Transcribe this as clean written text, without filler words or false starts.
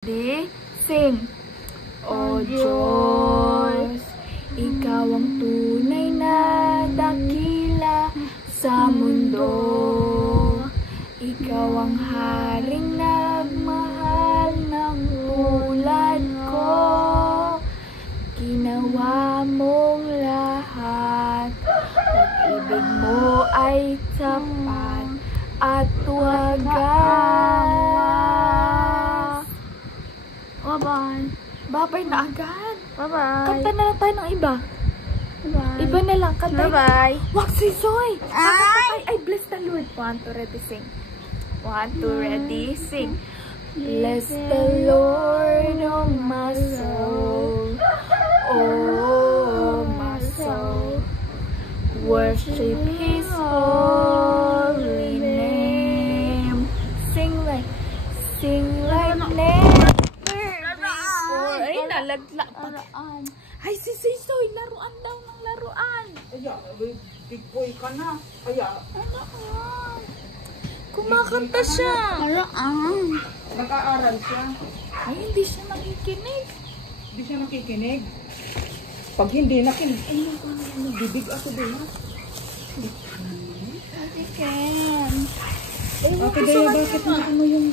Di, sing. O Diyos, Ikaw ang tunay na dakila sa mundo. Ikaw ang haring nagmahal ng tulad ko. Ginawa mong lahat, pag-ibig mo ay tapat at wagas. Bye-bye. Bye-bye na agad. Bye-bye. Kanta na lang tayo ng iba. Bye-bye. Iba na lang. Kanta. Bye-bye. Wag si Zoy. Ay, bless the Lord. 1, 2, ready, sing. 1, 2, ready, sing. Bless the Lord, oh my soul. Oh, my soul. Worship His holy name. Sing like name. Ay, nalagla pa. Ay, si Sisoy, laruan daw ng laruan. Kaya, big boy ka na. Kaya, Kumakanta siya. Laruan. nag-aaral siya. Ay, hindi siya nakikinig. Hindi siya nakikinig. Pag hindi nakinig, bibig ako din ha. Ate Ken. Ate Daya, bakit mo yung